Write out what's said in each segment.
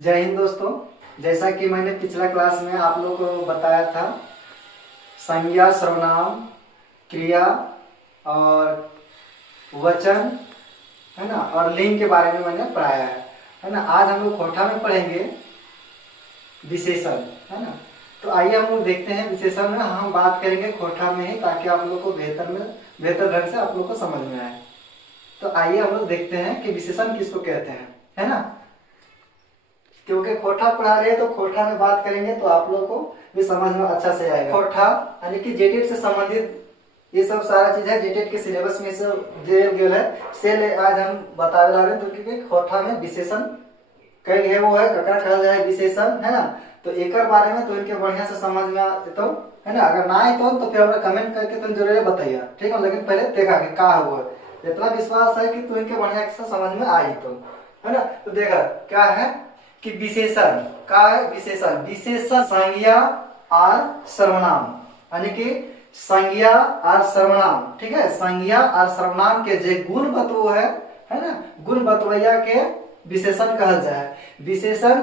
जय हिंद दोस्तों। जैसा कि मैंने पिछला क्लास में आप लोगों को बताया था, संज्ञा, सर्वनाम, क्रिया और वचन, है ना, और लिंग के बारे में मैंने पढ़ाया है ना। आज हम लोग खोटा में पढ़ेंगे विशेषण, है ना। तो आइए हम लोग देखते हैं विशेषण में हम बात करेंगे खोटा में ही, ताकि आप लोग को बेहतर ढंग से आप लोग को समझ में आए। तो आइए हम लोग देखते हैं कि विशेषण किसको कहते हैं, है ना। क्योंकि खोटा पढ़ा रहे हैं तो खोटा में बात करेंगे तो आप लोगों को भी समझ में अच्छा से आएगा। खोटा यानी कि जेटेट से संबंधित ये सब सारा चीज है, जेटेट के सिलेबस में से दिया गया है। से आज हम बतावे ला रहे हैं, तो क्योंकि खोटा में विशेषण कई है, वो है ककरा कहल जाए विशेषण, है ना। तो एक बारे में तो इनके बढ़िया से समझ में आते तो, है ना। अगर ना आए तो फिर हमें कमेंट करके तुम जरूर बताइए, ठीक है। लेकिन पहले देखा कि का हुआ, इतना विश्वास है कि तू इनके बढ़िया से समझ में आई तो, है ना। तो देखा क्या है कि विशेषण का है। विशेषण संज्ञा और सर्वनाम, यानी कि संज्ञा और सर्वनाम, ठीक है। संज्ञा और सर्वनाम के जे गुण बतवो है ना, गुण बतवैया के विशेषण कहल जाए। विशेषण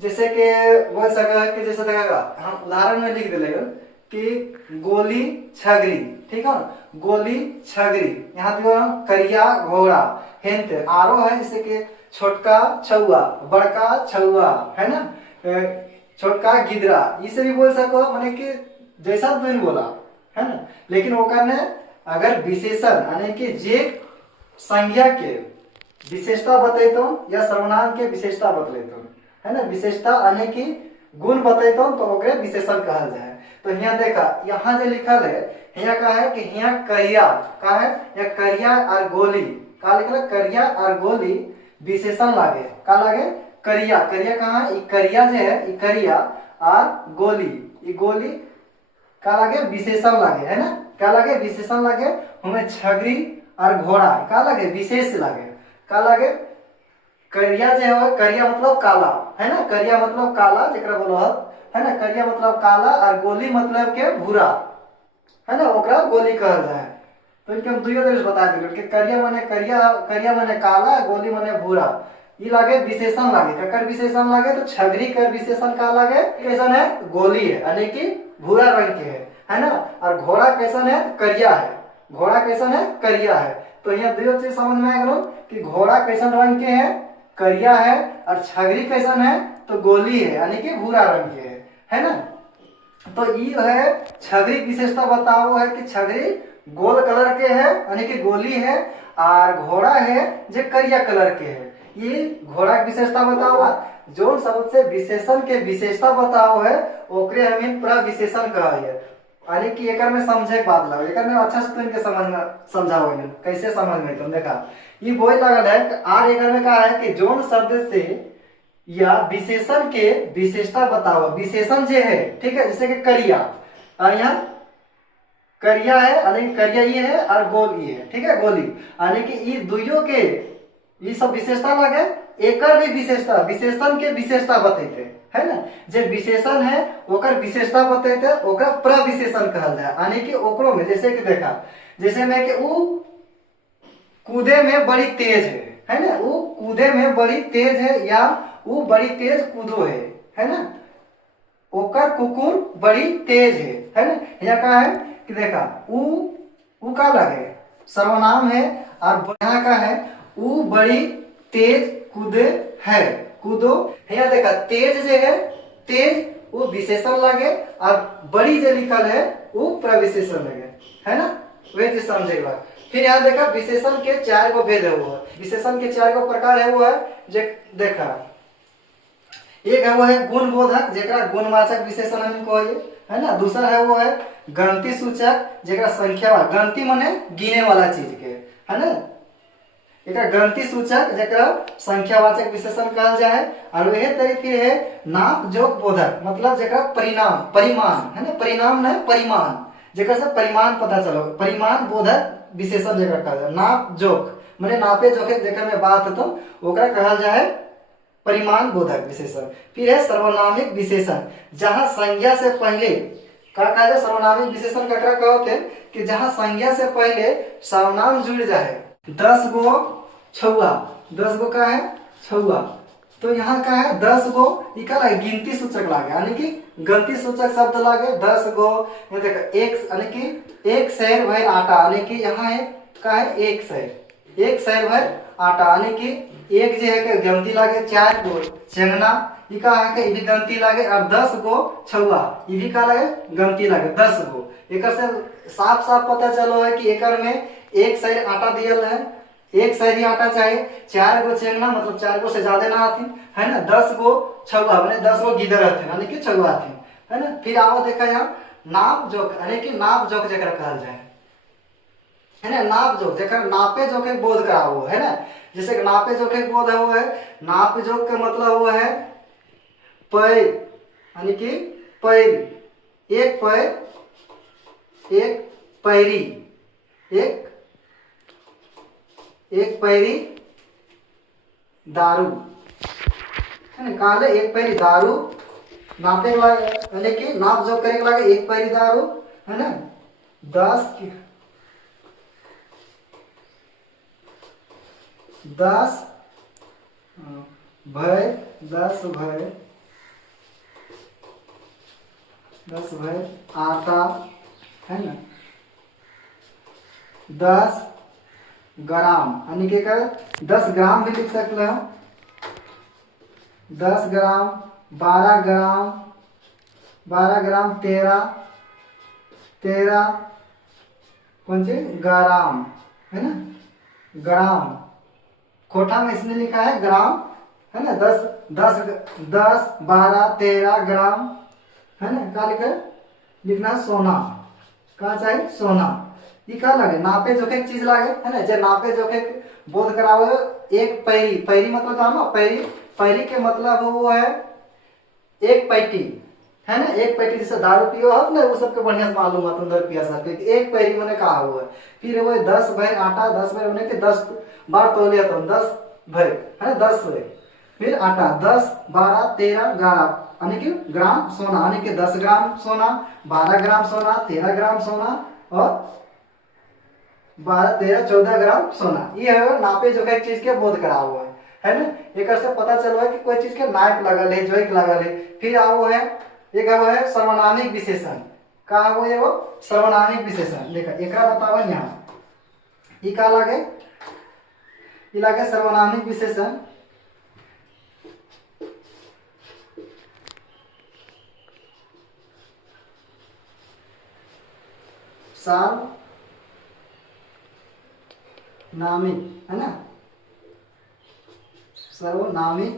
जैसे कि बोल सका है कि जैसे देखेगा, हम उदाहरण में लिख दिलेगा कि गोली छगरी, ठीक है। गोली छगरी, यहाँ देखो करिया घोड़ा, हेंते आरो है, जैसे कि छोटका छुआ, बड़का छुआ, है ना, छोटका गिदरा, इसे भी बोल सको, माने कि जैसा तुम बोला, है ना। लेकिन वो करने अगर विशेषण यानी कि जे संज्ञा के विशेषता बतेतो या सर्वनाम के विशेषता बतलेतो, है ना। विशेषता यानी कि गुण बतेतो तो ओकरे विशेषण कहल जाए। तो यहाँ देखा, यहाँ जो लिखल है, यहाँ का है कि यहाँ करिया का है, या करिया और गोली का लिखल है। करिया और गोली विशेषण लागे, का लागे करिया। करिया कहाँ है, करिया जो है, करिया और गोली, ये गोली का लागे विशेषण लागे, है ना। क्या लागे विशेषण लागे। हमें छगरी और घोड़ा का लागे विशेष लागे, का लागे करिया जो है, करिया मतलब काला, है ना। करिया मतलब काला जरा बोलो, है ना। करिया मतलब काला और गोली मतलब के भूरा, है ना, ओकरा गोली कहल जाए। तो इनके हम दुइयो तरह से बता दिए कि करिया माने करिया माने काला, गोली माने भूरा। ये लागे विशेषण लागे, ककर विशेषण लागे तो छगरी कर विशेषण का लागे, कैसन है गोली है, यानी कि भूरा रंग के है ना। और घोड़ा कैसन है, करिया है। घोड़ा कैसन है, करिया है। तो यहाँ दो चीज समझ में आएगा कि घोड़ा कैसन रंग के है, करिया है, और छगरी कैसन है तो गोली है, यानी कि भूरा रंग के है ना। तो ये है छगरी विशेषता बताओ है कि छगरी गोल कलर के है, यानी कि गोली है, और घोड़ा है जो करिया कलर के है। ये घोड़ा की विशेषता बताओ। जो शब्द से विशेषण के विशेषता बताओ है ओकरे हमें पूरा विशेषण कहा है। यानी कि एक में समझे बात लगा, एक में अच्छा से तुमके समझ में समझाओ, कैसे समझ में तुम देखा। ये बोल लगल है आर एक में कहा है कि जोन शब्द से या विशेषण के विशेषता बताओ। विशेषण जो है, ठीक है, जैसे कि करिया, और यहाँ करिया है, यानी करिया ये है और गोल ये है, ठीक है, गोली, यानी कि ये दुइयों के ये सब विशेषता लगे। एकर भी विशेषता, विशेषण के विशेषता बतेते, है ना। जे विशेषण है ओकर विशेषता बतेते, ओकर प्रविशेषण कहल जाए। यानी कि ओकरो में जैसे कि देखा, जैसे में कि वो कूदे में बड़ी तेज है ना, वो कूदे में बड़ी तेज है, या वो बड़ी तेज कूदो है ना। ओकर कुकुर बड़ी तेज है ना। यहाँ का है कि देखा ऊ का लगे सर्वनाम है, और यहाँ का है ऊ बड़ी तेज कूदे है, कूदो। यहाँ देखा तेज जो है, तेज वो विशेषण लगे, और बड़ी जो लिखल है वो प्रविशेषण लगे, है ना। वे चीज समझेगा। फिर यहाँ देखा विशेषण के 4 गो भेद है, वो विशेषण के 4 गो प्रकार है, वो है जो देखा। एक है वो है गुण बोधक, जेकरा गुणवाचक विशेषण हम है ना। दूसरा है वो है गणती सूचक, जेकरा संख्या, गणती माने गिने वाला चीज के, है ना। एक गणती सूचक जेकरा संख्यावाचक विशेषण कहल जाए। और वह तरीके है नाप जोक बोधक, मतलब जेकरा परिणाम परिमाण, है ना, परिणाम नहीं परिमाण, जेकरा से परिमाण पता चलो, परिमाण बोधक विशेषण जेकरा कहल जाए। नाप जोक माने नापे जोखे जेकरा में बात तो ओकरा कहल जाए परिमाण बोधक विशेषण। फिर है सर्वनामिक विशेषण, जहां संज्ञा से पहले का कहा जाए। सर्वनामिक विशेषण का कहते हैं कि जहां संज्ञा से पहले सर्वनाम जुड़ जाए। 10 गो छुआ, 10 गो का है छुआ, तो यहाँ का है 10 गो, ये क्या लागे गिनती सूचक लागे, यानी कि गणती सूचक शब्द लागे 10 गो। ये देखो एक, यानी कि एक सैर भर आटा, यानी कि यहाँ है का है एक सैर भर आटा, यानी कि एक जो है के गणती लागे 4 गो चंगना, ये का है के भी गणती लागे, और 10 गो छुआ, ये भी का लागे गणती लागे 10 गो। एक से साफ साफ पता चलो है कि एकर में एक सैर आटा दियल है, एक सैरी आटा चाहिए, 4 गो चेंगना मतलब 4 गो से ज्यादा ना आती है ना, 10 गो छुआ मैंने 10 गो गिदर रहते यानी कि छुआ आती है ना। फिर आओ देखा यहाँ नाप जोक, यानी कि नाप जोक जरा कहल जाए है ना, नाप जोक जरा नापे जोखे बोध करा वो है ना, जैसे नापे जोखे बोध है वो है, नाप जोक का मतलब वो है पैर, यानी कि पैर, एक पैर, एक पैरी, एक पैरी दारू है ना, काले एक पैरी दारू नापे लागे, यानी कि नाप जोक करे लागे एक पैरी दारू है ना, 10 भर 10 भर आटा है ना, 10 ग्राम, यानी कि 10 ग्राम भी लिख सकते हैं, 10 ग्राम, 12 ग्राम, 13 कौन सी ग्राम है ना, ग्राम कोठा में इसने लिखा है ग्राम है ना, 10 12 13 ग्राम है ना, क्या लिखा है लिखना सोना, क्या चाहिए सोना, ये क्या लगे नापे जोखे चीज लागे है ना, जब नापे जोखे बोध करावे एक पैरी, पैरी मतलब जानो पैरी, पैरी के मतलब वो है एक पैटी है ना, एक पैटी जैसे दारू पियो है ना, वो सबके बढ़िया से मालूम है तुम पिया सकते, एक पैरी मैंने कहा हुआ है। फिर वो 10 भर आटा, 10 भर उन्हें के 10 बार तो लिया तुम 10 भर है ना, 10 भर, फिर आटा 10 12 13 11 यानी कि ग्राम सोना, यानी कि 10 ग्राम सोना, 12 ग्राम सोना, 13 ग्राम सोना और 12 13 14 ग्राम सोना, ये है नापे जोखे चीज के बोध करा हुआ है ना। एक से पता चलो है कि कोई चीज के नाप लगल है, जोइक लगल है। फिर आओ है एक वो है सर्वनामिक विशेषण, का वो है वो सर्वनामिक विशेषण, देखा एकरा बताओ यहाँ ये का लगे, ये लगे सर्वनामिक विशेषण, सर्वनामिक है ना, सर्वनामिक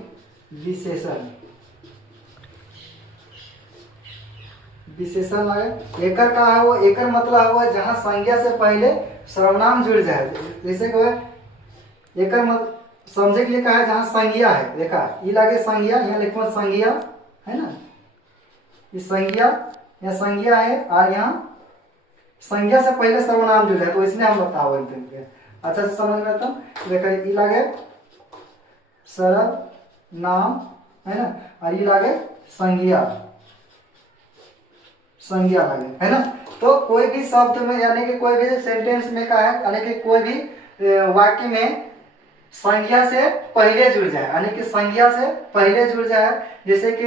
विशेषण लगे। एकर का है वो, एकर मतलब हुआ जहां संज्ञा से पहले सर्वनाम जुड़ जाए, जैसे को एकर मत समझे के लिए कहा है जहां संज्ञा है, देखा ये लगे संज्ञा, यहाँ लिखो संज्ञा है ना, ये संज्ञा या संज्ञा है, और यहाँ संज्ञा से पहले सर्वनाम जुड़ जाए तो इसलिए हम बताओ अच्छा से समझ में। तो देखा ये लगे सर्वनाम है ना, और ये लगे संज्ञा लगे है ना। तो कोई भी शब्द में यानी कि कोई भी सेंटेंस में का है, यानी कि कोई भी वाक्य में संज्ञा से पहले जुड़ जाए, यानी कि संज्ञा से पहले जुड़ जाए, जैसे कि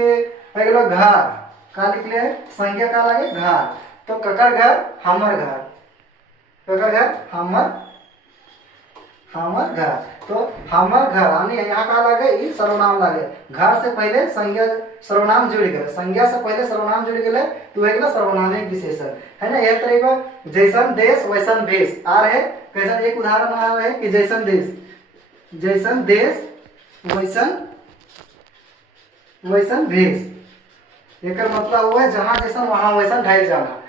घर का लिख ले संज्ञा का लगे घर, तो ककर घर हमर घर, ककर घर हमर घर, तो हमर घर यानी यहाँ का लगे ये सर्वनाम लगे, घर से पहले संज्ञा सर्वनाम जुड़ गए, संज्ञा से पहले सर्वनाम जुड़ गए तो एक सर्वनामिक विशेषण है ना। यह तरीका जैसन देश वैसन भेष आ रहे, कैसा एक उदाहरण आ रहा है कि जैसन देश वैसन भेष, एक मतलब हुआ है जहां जैसन वहां वैसन ढाई जाना